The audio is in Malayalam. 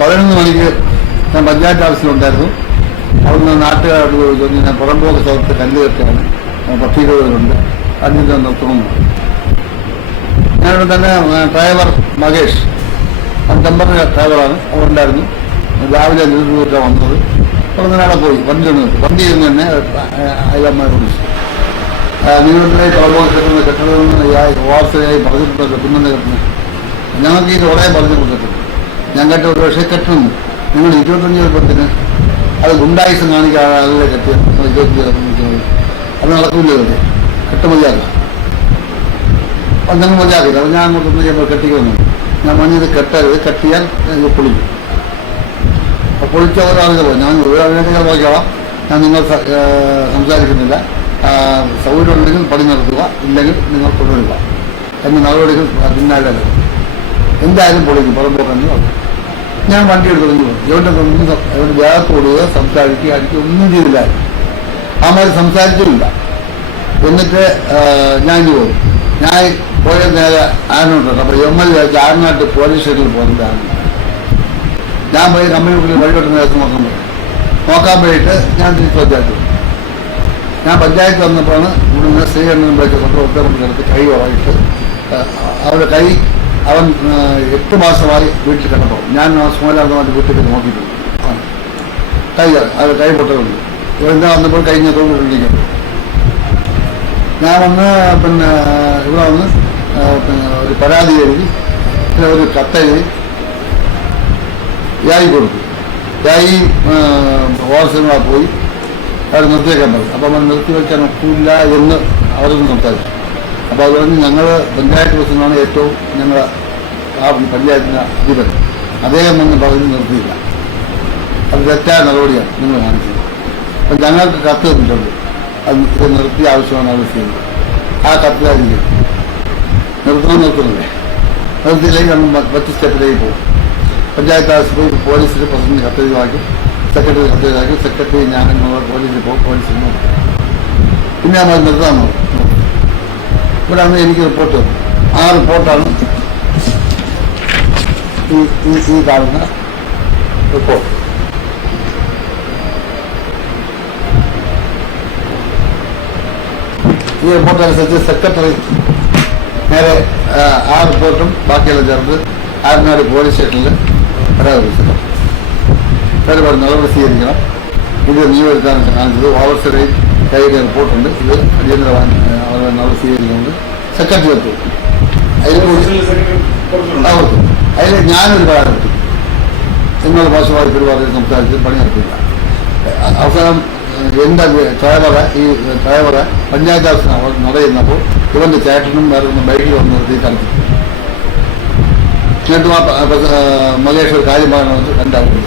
11 മണിക്ക് ഞാൻ പഞ്ചായത്ത് ഓഫീസിലുണ്ടായിരുന്നു. അവിടുന്ന് നാട്ടുകാരോട് ചോദിച്ചു, ഞാൻ പുറമ്പോക്ക് സ്ഥലത്ത് കല്ല് കെട്ടാണ്, 10-20 പേരുണ്ട്, 5 നിർത്തണമെന്ന്. ഞാനിവിടെ തന്നെ ഡ്രൈവർ മകേഷ്, ടെമ്പററി ഡ്രൈവറാണ്, അവിടെ രാവിലെ നെല്ലൂരിലാണ് വന്നത്. അവിടെ അവിടെ പോയി വണ്ടി ഇരുന്ന് തന്നെ അയ്യമ്മ വിളിച്ചു. നിങ്ങളുടെ പുറമ്പോക്ക് കെട്ടുന്ന കെട്ടണമെന്ന് വാർത്തയായി പറഞ്ഞിട്ടുണ്ട്, കെട്ടുന്നുണ്ട് കെട്ടുന്നത്. ഞങ്ങൾക്ക് ഈ ഉടനെ പറഞ്ഞു കൊടുത്തിട്ടുണ്ട്. ഞാൻ കേട്ട ഒരു പക്ഷേ കെട്ടുന്നു, നിങ്ങൾ 25 ചെറുപ്പത്തിന് അത് ഗുണ്ടായുസം കാണിക്കാതെ അതിലെ കെട്ടി 25 ചെറുപ്പം അത് നടക്കില്ല. കെട്ട് മതിയാക്കാം, അപ്പം ഞങ്ങൾ മതിയാക്കില്ല. അപ്പം ഞാൻ അങ്ങോട്ടൊന്ന് ചെയ്യുമ്പോൾ കെട്ടിക്കുന്നു. ഞാൻ മഞ്ഞത് കെട്ടരുത്, കെട്ടിയാൽ പൊളിക്കും. അപ്പോൾ പൊളിച്ച ഒരാളുകൾ പോയി. ഞാൻ ഒരാളിനെ നോക്കിയോളാം, ഞാൻ നിങ്ങൾ സംസാരിക്കുന്നില്ല, സൗകര്യം ഉണ്ടെങ്കിൽ പണി നടത്തുക, ഇല്ലെങ്കിൽ നിങ്ങൾ കൊണ്ടുവരിക എന്ന നടപടികൾ പിന്നാലെ എന്തായാലും പൊളിക്കും പുറമ്പോക്കെന്ന് പറഞ്ഞു. ഞാൻ വണ്ടി എടുത്തു. ഇവരുടെ ദേഹത്തോടുക സംസാരിക്കുക, എനിക്ക് ഒന്നും ചെയ്തില്ല. ആമാര് സംസാരിച്ചില്ല. എന്നിട്ട് ഞാൻ പോയി. ഞാൻ പോയ നേരെ ആനോട്ടുണ്ട്. അപ്പോൾ MLA ആറിനാട്ട് പോലീസ് സ്റ്റേഷനിൽ പോകുന്നതാണ്. ഞാൻ പോയി കമ്പനിക്കുള്ളിൽ വഴിപെട്ടുന്ന ദിവസം നോക്കാൻ പോയിട്ട് ഞാൻ തിരിച്ച് പഞ്ചായത്ത്. ഞാൻ പഞ്ചായത്ത് വന്നപ്പോഴാണ് ഇവിടുന്ന് ശ്രീകണ്ഠൻ ഉത്തരമെടുത്ത് കൈ ഉറയിട്ട് അവരുടെ കൈ അവൻ 8 മാസമായി വീട്ടിൽ കിടന്നു. ഞാൻ സ്മോലാർദ്ദമായിട്ട് വീട്ടിൽ നോക്കിയിട്ടുണ്ട്. കൈ പൊട്ടുന്നുണ്ട്. ഇവിടെ വന്നപ്പോൾ കഴിഞ്ഞ തോന്നിട്ടുണ്ട്. ഞാൻ വന്ന് ഇവിടെ വന്ന് ഒരു പരാതി എഴുതി, ഒരു കത്തെഴുതി യായി കൊടുത്തു. യായി ഓഫീസിൽ പോയി അവർ നിർത്തിവെക്കാൻ പറയും. അപ്പം അവർ നിർത്തിവെക്കാൻ ഒക്കില്ല എന്ന് അവരൊന്നും സംസാരിച്ചു. അപ്പോൾ അതുകൊണ്ട് ഞങ്ങൾ പഞ്ചായത്ത് പ്രസിഡന്റാണ് ഏറ്റവും ഞങ്ങളുടെ ആ പഞ്ചായത്തിൻ്റെ അധിപൻ. അദ്ദേഹം വന്ന് പറഞ്ഞ് നിർത്തിയില്ല. അത് തെറ്റായ നടപടിയാണ് നിങ്ങൾ കാണിച്ചത്. അപ്പം ഞങ്ങൾക്ക് കത്ത് തന്നിട്ടുണ്ട്, അത് നിർത്തിയ ആവശ്യമാണ് അവർ ചെയ്യുന്നത്. ആ കത്തിലായിരിക്കും നിർത്തുന്നില്ലേ, നിർത്തിയില്ലെങ്കിൽ മറ്റ് സ്റ്റെപ്പിലേക്ക് പോകും. പഞ്ചായത്ത് ആശുപത്രി പോലീസിൽ പ്രസിഡന്റ് കത്തെഴുതാക്കി, സെക്രട്ടറി കത്തെഴുതാക്കി, സെക്രട്ടറി ഞാൻ പോലീസിൽ പോകും, പോലീസിൽ നോക്കും. പിന്നെ നമ്മൾ നിർത്താൻ നോക്കും. ഇവിടെ അന്ന് എനിക്ക് റിപ്പോർട്ട് തന്നു. ആ റിപ്പോർട്ടാണ് ഈ കാണുന്ന റിപ്പോർട്ട്. ഈ റിപ്പോർട്ട് അനുസരിച്ച് സെക്രട്ടറി നേരെ ആ റിപ്പോർട്ടും ബാക്കിയെല്ലാം ചേർത്ത് ആരനാട് പോലീസ് സ്റ്റേഷനിൽ പരാതി നടപടി സ്വീകരിക്കണം. ഇത് നിയമമെടുക്കാൻ കാണിച്ചത് ഓവർസീഡ് കയ്യിലെ റിപ്പോർട്ടുണ്ട്. ഇത് അടിയന്തരമായി നടപടി സ്വീകരിക്കുന്നുണ്ട്. സെക്രട്ടറി എത്തും. അതിൽ ഞാനൊരു പരാതി എടുത്തു. എന്നുള്ള മോശമായി പെരുമാറി സംസാരിച്ച് പണി നടത്തില്ല. അവസാനം എൻ്റെ ഡ്രൈവറെ പഞ്ചായത്ത് ഓഫീസിന് നടയുന്നപ്പോൾ ഇവൻ്റെ ചേട്ടനും വേറെ ബൈക്കിൽ വന്ന് നിർത്തി കളിച്ചു. എന്നിട്ടും മകേഷ് ഒരു കാര്യം പറയണമെന്ന് കണ്ടായിരുന്നു.